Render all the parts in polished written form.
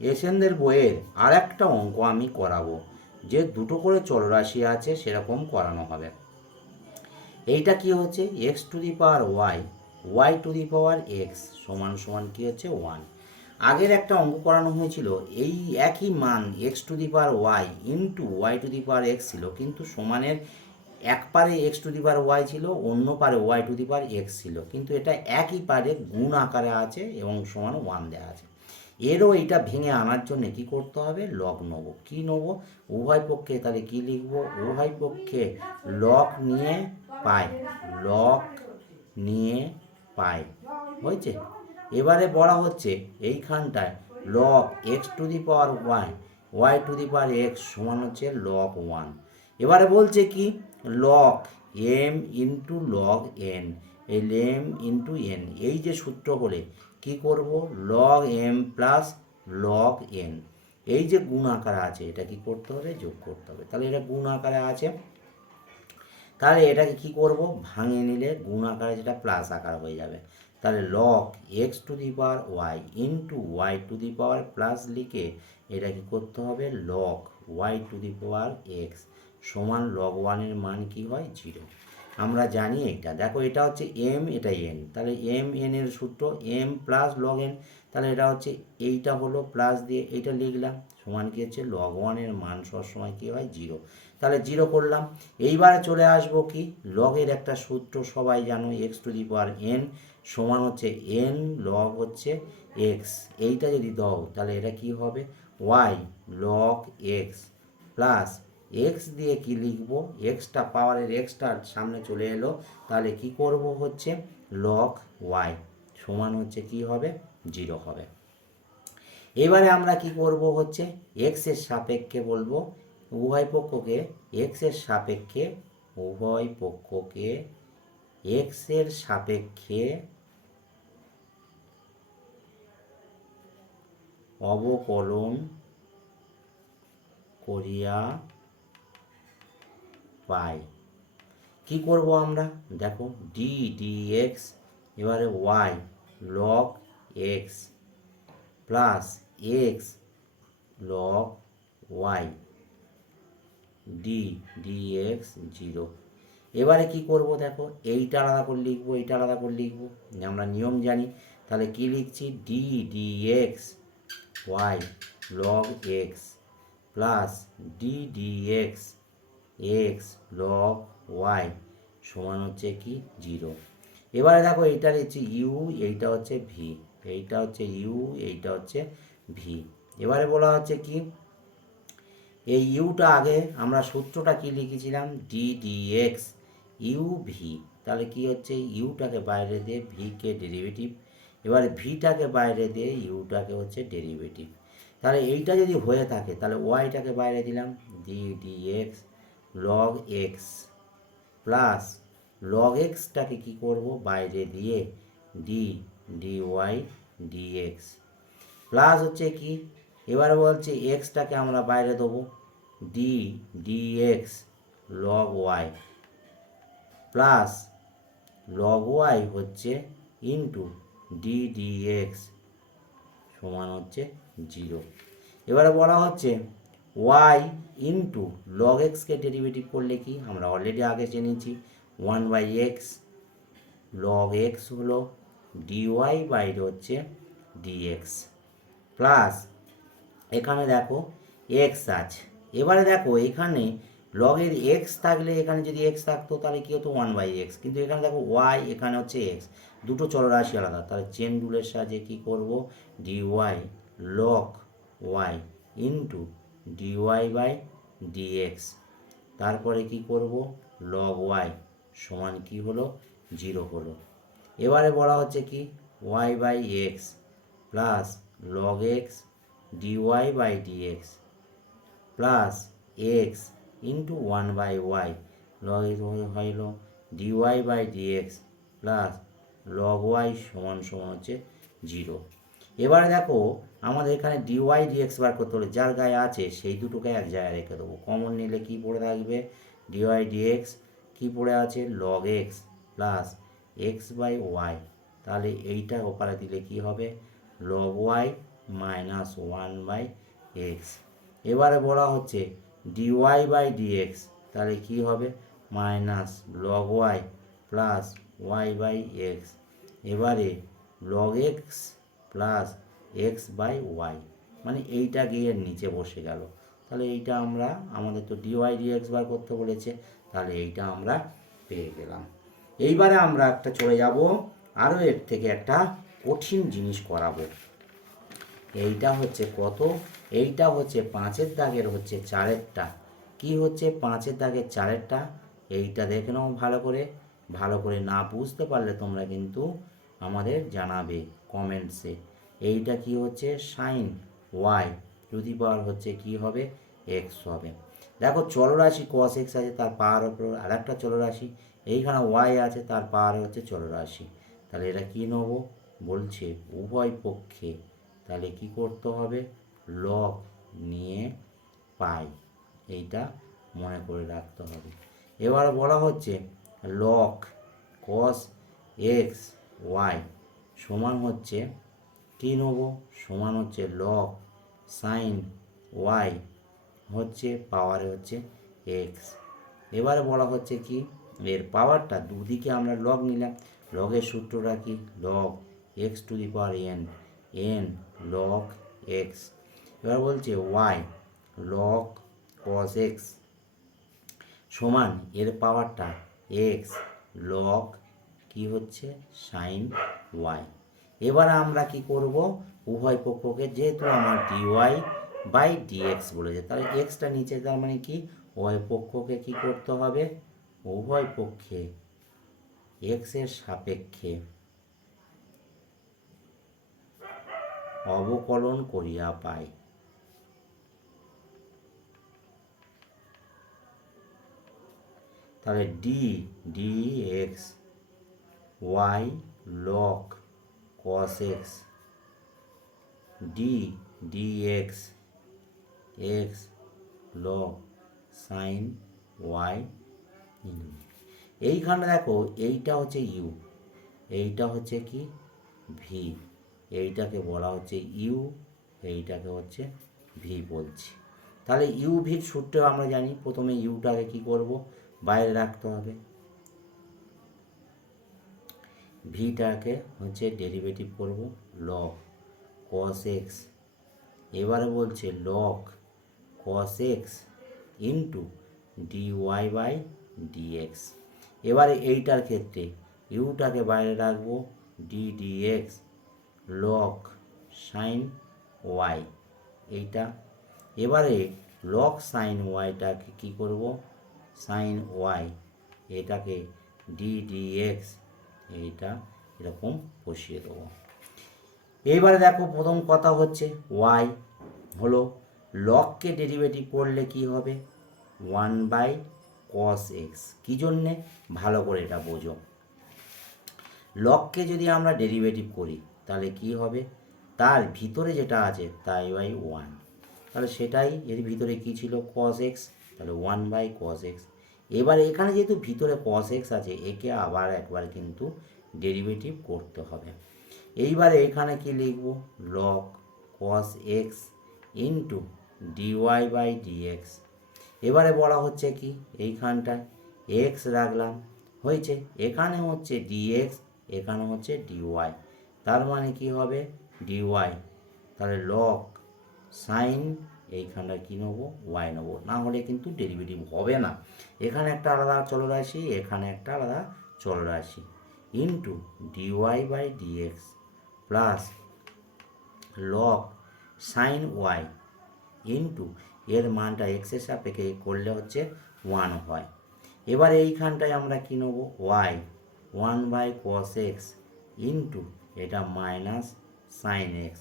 এসেনদের বইয়ের আর একটা অঙ্ক আমি করাবো, যে দুটো করে চলরাশি আছে সেরকম করানো হবে। এইটা কি হচ্ছে, x to the power y, y to the power x সমান সমান কি হচ্ছে 1। আগের একটা অঙ্ক করানো হয়েছিল, এই একই মান x to the power y into y to the power x ছিল, কিন্তু সমানের এক পারে x to the power y ছিল, অন্য পারে y to the power x ছিল, কিন্তু এটা একই পারে গুণ আকারে আছে এবং সমান 1 দেওয়া আছে। এরও এটা ভেঙে আনার জন্য কি করতে হবে, লগ নেবো। কি নেবো, উভয় পক্ষে তাহলে কি লিখবো, উভয় পক্ষে লগ নিয়ে পাই, লগ নিয়ে পাই হয়েছে। এবারে বলা হচ্ছে এইখানটায় log x to the power y, y to the power x সমান হচ্ছে লগ 1। এবারে বলছে কি, log m into log n, এই এম ইন্টু এন, এই যে সূত্র হলে কি করব, log m plus log n, এই যে গুণ আকারে আছে এটা কি করতে হবে, যোগ করতে হবে। তাহলে এটা গুণ আকারে আছে, তাহলে এটাকে কি করব, ভাঙে নিলে গুণ আকারে যেটা প্লাস আকার হয়ে যাবে। তাহলে log x to the power y into y to the power plus লিখে এটা কি করতে হবে, log y to the power x সমান লগ 1-এর মান কি হয় 0। আমরা জানি এটা, দেখো এটা হচ্ছে এম, এটা এন, তাহলে এম এন এর সূত্র এম প্লাস লগ এন, তাহলে এটা হচ্ছে এইটা হলো প্লাস দিয়ে এইটা লিখলাম সমান কি হচ্ছে লগ 1-এর মান সবসময় কী হয় 0। তাহলে 0 করলাম। এইবারে চলে আসবো কি, লগের একটা সূত্র সবাই জানো, x to the power N সমান হচ্ছে এন লগ হচ্ছে এক্স, এইটা যদি দাও তাহলে এটা কি হবে, y log x plus x দিয়ে কি লিখবো, এক্সটা পাওয়ারের এক্সটা সামনে চলে এলো, তাহলে কি করব হচ্ছে লগ ওয়াই সমান হচ্ছে কি হবে 0 হবে। এবারে আমরা কি করব হচ্ছে এক্সের সাপেক্ষে বলবো, উভয় পক্ষকে এক্সের সাপেক্ষে, উভয় পক্ষকে এক্সের সাপেক্ষে অবকলন করিয়া পাই। কি করব আমরা, দেখো ডি ডি এক্স, এবারে y log x plus x log y d D x 0। এবারে কি করব, দেখো এইটা আলাদা করে লিখবো, এইটা আলাদা করে লিখবো, আমরা নিয়ম জানি। তাহলে কি লিখছি, d D x y log x plus d D x x log Y সমান হচ্ছে কি 0। এবারে দেখো এইটা লিখছি ইউ, এইটা হচ্ছে ভি, এইটা হচ্ছে ইউ, এইটা হচ্ছে ভি। এবারে বলা হচ্ছে কি, এই ইউটা আগে আমরা সূত্রটা কি লিখেছিলাম, D D X U V, তাহলে কি হচ্ছে ইউটাকে বাইরে দিয়ে ভিকে ডেরিভেটিভ, এবারে ভিটাকে বাইরে দিয়ে ইউটাকে হচ্ছে ডেরিভেটিভ। তাহলে এইটা যদি হয়ে থাকে তাহলে ওয়াইটাকে বাইরে দিলাম, D D X log x plus log এক্সটাকে কী করবো বাইরে দিয়ে D D Y D X plus হচ্ছে কি, এবার বলছে এক্সটাকে আমরা বাইরে দেবো, D D X log Y plus log Y হচ্ছে ইন্টু ডি ডি এক্স সমান হচ্ছে 0। এবারে বলা হচ্ছে ওয়াই ইন্টু লগ এক্সকে ডেরিভেটিভ করলে কি, আমরা অলরেডি আগে জেনেছি 1/x লগ এক্স হলো ডিওয়াই বাইরে হচ্ছে ডিএক্স প্লাস এখানে দেখো এক্স আছে। এবারে দেখো এখানে লগের এক্স থাকলে, এখানে যদি এক্স থাকতো তাহলে কী হতো 1/x, কিন্তু এখানে দেখো ওয়াই, এখানে হচ্ছে এক্স, দুটো চলরাশি আলাদা, তাহলে চেন রুলের সাহায্যে কী করবো, dy log y into dy by dx, তারপরে কি করব লগ ওয়াই সমান কি হলো 0 হলো। এবারে বলা হচ্ছে কি Y by X plus log X D Y by dx plus X into 1/y log হইল D Y by dx plus log Y সমান সমান হচ্ছে 0। এবারে দেখো আমাদের এখানে ডিওয়াই ডিএক্স বার করতে হলে যার গায়ে আছে সেই দুটোকে এক জায়গায় রেখে দেবো, কমন নিলে কি পড়ে থাকবে, ডিওয়াই ডিএক্স কী পড়ে আছে log x plus x by y, তাহলে এইটা ওপারে দিলে কি হবে লগ ওয়াই মাইনাস 1/x। এবারে বলা হচ্ছে dy/dx, তাহলে কি হবে minus log y plus y/x। এবারে log x প্লাস x/y, মানে এইটা গিয়ে নিচে বসে গেল। তাহলে এইটা আমরা, আমাদের তো dy/dx বার করতে বলেছে, তাহলে এইটা আমরা পেয়ে গেলাম। এইবারে আমরা একটা চলে যাব, আরও এর থেকে একটা কঠিন জিনিস করাবো। এইটা হচ্ছে কত, এইটা হচ্ছে 5-এর দাগের হচ্ছে 4-এরটা। কি হচ্ছে 5-এর দাগের 4-এরটা, এইটা দেখে নাও ভালো করে। ভালো করে না বুঝতে পারলে তোমরা কিন্তু আমাদের জানাবে কমেন্টসে। এইটা কি হচ্ছে সাইন ওয়াই যদি পাওয়ার হচ্ছে কি হবে এক্স হবে। দেখো চলরাশি cos x আছে, তার পাওয়ার ওপর আর একটা চলরাশি, এইখানে ওয়াই আছে, তার পাওয়ার হচ্ছে চলরাশি। তাহলে এটা কি নেব বলছে উভয় পক্ষে, তাহলে কি করতে হবে লগ নিয়ে পাই, এইটা মনে করে রাখতে হবে। এবার বলা হচ্ছে লগ cos x y সমান হচ্ছে কি নেব, সমান হচ্ছে লগ সাইন ওয়াই হচ্ছে পাওয়ারে হচ্ছে এক্স। এবারে বলা হচ্ছে কি এর পাওয়ারটা দুদিকে আমরা লগ নিলাম, লগের সূত্রটা কি log x to the power N, N log x. এবার বলছে ওয়াই লগ কস এক্স সমান এর পাওয়ারটা এক্স লগ কি হচ্ছে সাইন ওয়াই। এবার আমরা কি করব উভয় পক্ষকে, যেহেতু আমার ডিওয়াই বাই ডিএক্স বলেছে, তাহলে এক্সটা নিচে, তার মানে কি উভয় পক্ষকে কি করতে হবে, উভয় পক্ষে এক্সের সাপেক্ষে অবকলন করিয়া পাই। তাহলে d x y log cos x, d x x log sine y. এইখানে দেখো এইটা হচ্ছে ইউ, এইটা হচ্ছে কি ভি, এইটাকে বলা হচ্ছে ইউ, এইটাকে হচ্ছে ভি বলছি। তাহলে ইউ ভির সূত্র আমরা জানি, প্রথমে ইউটাকে কি করব বাইরে রাখতে হবে, ভিটাকে হচ্ছে ডেরিভেটিভ করব লগ কস এক্স। এবারে বলছে log cos x into dy by dx. এবারে এইটার ক্ষেত্রে ইউটাকে বাইরে রাখবো, ডিএক্স লগ সাইন ওয়াই এইটা। এবারে লগ সাইন ওয়াইটাকে কী করব, সাইন ওয়াই এটাকে ডিএক্স এইটা এরকম বসিয়ে দেবো। এইবারে দেখো প্রথম কথা হচ্ছে ওয়াই হলো লগকে ডেরিভেটিভ করলে কি হবে 1/cos x। কী জন্যে ভালো করে এটা বোঝো, লগকে যদি আমরা ডেরিভেটিভ করি তাহলে কি হবে, তার ভিতরে যেটা আছে তাই বাই 1, তাহলে সেটাই এর ভিতরে কি ছিল cos x, তাহলে 1/cos x। এবার এখানে যেহেতু ভিতরে cos x আছে, একে আবার একবার কিন্তু ডেরিভেটিভ করতে হবে। এইবারে এখানে কি লিখব log cos x into dy by dx. এবারে বলা হচ্ছে কি এইখানটায় এক্স রাখলাম, হয়েছে, এখানে হচ্ছে ডিএক্স, এখানে হচ্ছে ডিওয়াই, তার মানে কি হবে ডিওয়াই, তাহলে লগ সাইন এইখানটায় কী নেবো ওয়াই নেবো, না হলে কিন্তু ডেরিভেটিভ হবে না। এখানে একটা আলাদা চলরাশি, এখানে একটা আলাদা চলরাশি, into dy by dx plus log sine Y into এর মানটা এক্সের সাপেক্ষে করলে হচ্ছে 1 হয়। এবার এইখানটায় আমরা কী নেবো ওয়াই 1/cos x ইন্টু এটা minus sine x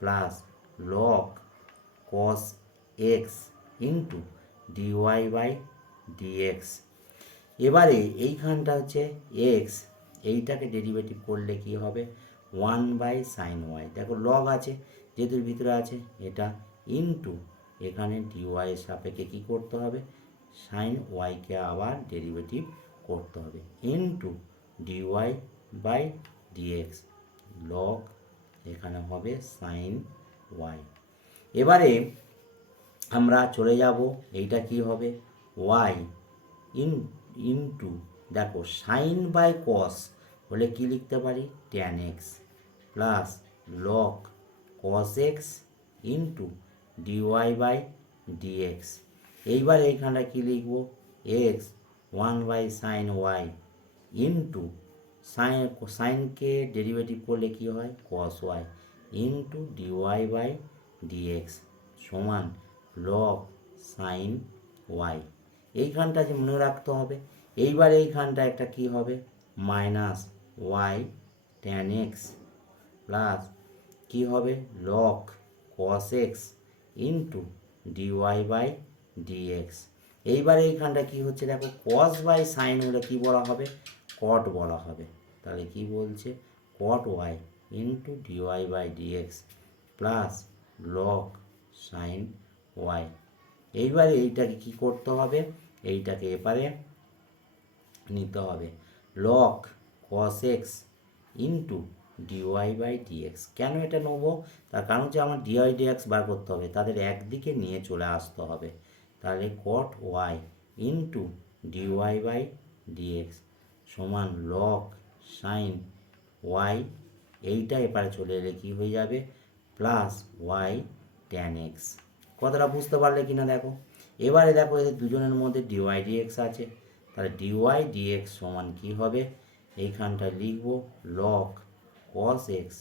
plus log cos x into dy by dx. এবারে এইখানটা হচ্ছে এক্স, এইটাকে ডেরিভেটিভ করলে কি হবে 1/sin y, দেখো লগ আছে যেহেতু ভিতরে আছে এটা, ইন্টু এখানে ডিওয়াই এর সাপেক্ষে কী করতে হবে সাইন ওয়াইকে আবার ডেরিভেটিভ করতে হবে, into dy by dx log এখানে হবে সাইন ওয়াই। এবারে আমরা চলে যাব, এইটা কি হবে ওয়াই ইনটু দেখো সাইন বাই কস হলে কি লিখতে পারি tan X plus log cos x into dy by D X. এইবার এইখানটা কি লিখব X one by sine Y into সাইনকে ডেরিভেটিভ করলে কি হয় cos Y into dy by dx সমান লগ সাইন ওয়াই। এইখানটা যে মনে রাখতে হবে। এইবার এইখানটা একটা কি হবে minus Y tan X plus কী হবে log cos x into dy by D X. এইবার এইখানটা কি হচ্ছে দেখো কস বাই সাইন হলে কী বলা হবে কট বলা হবে। তাহলে কি বলছে cot y into dy by dx plus log sine y. এইবারে এইটাকে কি করতে হবে এইটাকে এপারে নিতে হবে log cos x into dy by dx. কেন এটা নেবো তার কারণ হচ্ছে আমার ডিওয়াই ডিএক্স বার করতে হবে, তাদের একদিকে নিয়ে চলে আসতে হবে। তাহলে cot y into dy by dx সমান লগ সাইন ওয়াই। এইটা এপারে চলে এলে কী হয়ে যাবে প্লাস ওয়াই ট্যান এক্স। কথাটা বুঝতে পারলে কিনা দেখো। এবারে দেখো এদের দুজনের মধ্যে ডিওয়াই ডিএক্স আছে, তাহলে ডিওয়াই ডিএক্স সমান কী হবে এইখানটা লিখব log cos x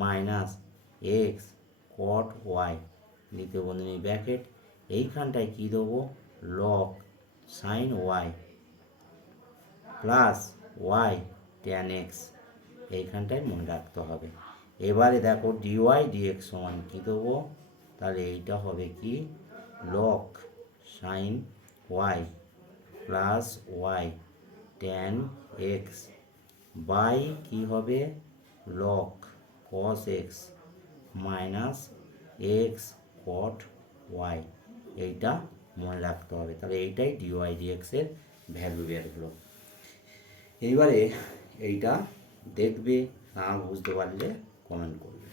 minus x cot y দ্বিতীয় বন্ধনী ব্র্যাকেট। এইখানটায় কী দেবো log sine Y plus Y tan x. এইখানটায় মনে রাখতে হবে। এবারে দেখো ডিওয়াই ডিএক্স সমান কী দেবো তাহলে এইটা হবে কি log sine Y plus Y tan X by কী হবে log cos x minus x cot Y. এইটা মনে রাখতে হবে। তাহলে এইটাই ডিওয়াই ডিএক্সের ভ্যালু বের হলো। এইবারে এইটা দেখবে না বুঝতে পারলে কমেন্ট করবে।